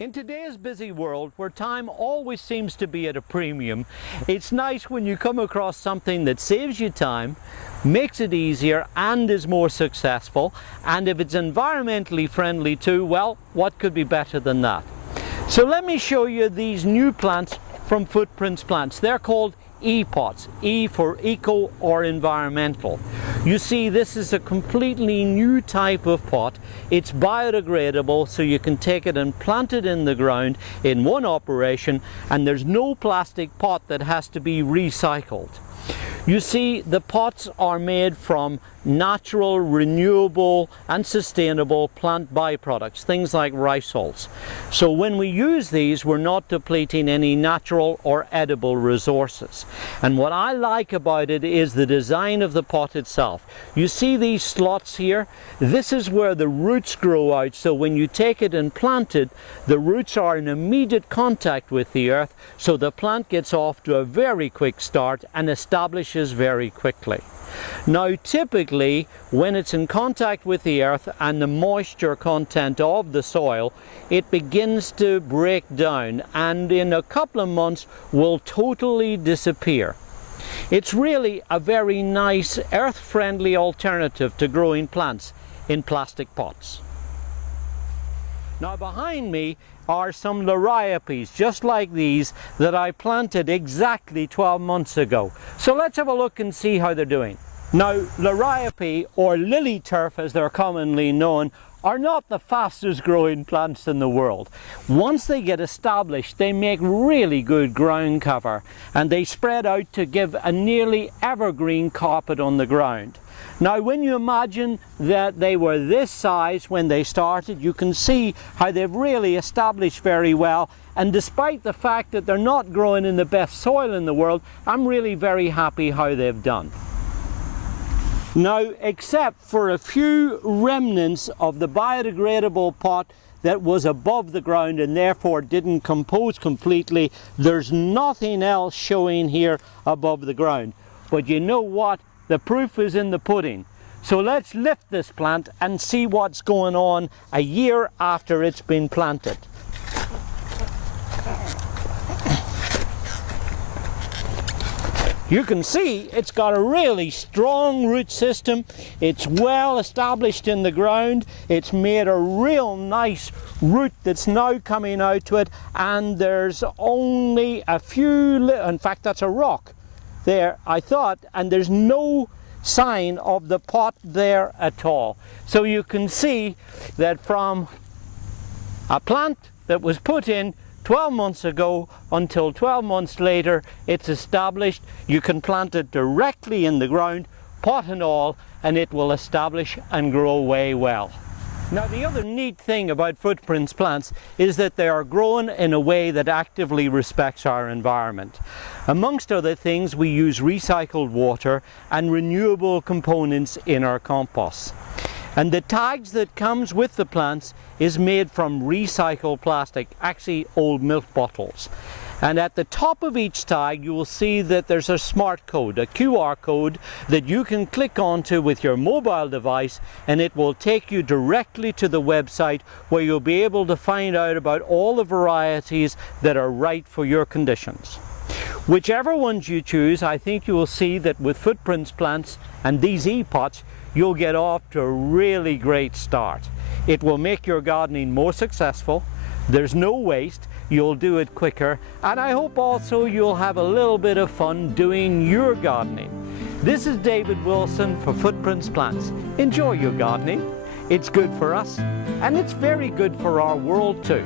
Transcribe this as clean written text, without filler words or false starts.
In today's busy world, where time always seems to be at a premium, it's nice when you come across something that saves you time, makes it easier and is more successful, and if it's environmentally friendly too, well, what could be better than that? So let me show you these new plants from Footprints Plants. They're called E-pots, E for eco or environmental. You see, this is a completely new type of pot. It's biodegradable, so you can take it and plant it in the ground in one operation, and there's no plastic pot that has to be recycled. You see, the pots are made from natural, renewable and sustainable plant byproducts, things like rice hulls. So when we use these, we're not depleting any natural or edible resources. And what I like about it is the design of the pot itself. You see these slots here? This is where the roots grow out, so when you take it and plant it, the roots are in immediate contact with the earth, so the plant gets off to a very quick start and establishes very quickly. Now typically when it's in contact with the earth and the moisture content of the soil, it begins to break down and in a couple of months will totally disappear. It's really a very nice earth-friendly alternative to growing plants in plastic pots. Now behind me are some liriopes just like these that I planted exactly 12 months ago. So let's have a look and see how they're doing. Now liriope, or lily turf as they're commonly known, are not the fastest growing plants in the world. Once they get established, they make really good ground cover and they spread out to give a nearly evergreen carpet on the ground. Now when you imagine that they were this size when they started, you can see how they've really established very well, and despite the fact that they're not growing in the best soil in the world, I'm really very happy how they've done. Now, except for a few remnants of the biodegradable pot that was above the ground and therefore didn't compose completely, there's nothing else showing here above the ground. But you know what? The proof is in the pudding. So let's lift this plant and see what's going on a year after it's been planted. You can see it's got a really strong root system. It's well established in the ground. It's made a real nice root that's now coming out to it, and there's only a few, in fact that's a rock there, I thought, and there's no sign of the pot there at all. So you can see that from a plant that was put in 12 months ago until 12 months later, it's established. You can plant it directly in the ground, pot and all, and it will establish and grow away well. Now the other neat thing about Footprints plants is that they are grown in a way that actively respects our environment. Amongst other things, we use recycled water and renewable components in our composts. And the tags that comes with the plants is made from recycled plastic, actually old milk bottles. And at the top of each tag you will see that there's a smart code, a QR code that you can click onto with your mobile device, and it will take you directly to the website where you'll be able to find out about all the varieties that are right for your conditions. Whichever ones you choose, I think you will see that with Footprints plants and these E-pots, you'll get off to a really great start. It will make your gardening more successful, there's no waste, you'll do it quicker, and I hope also you'll have a little bit of fun doing your gardening. This is David Wilson for Footprints Plants. Enjoy your gardening. It's good for us, and it's very good for our world too.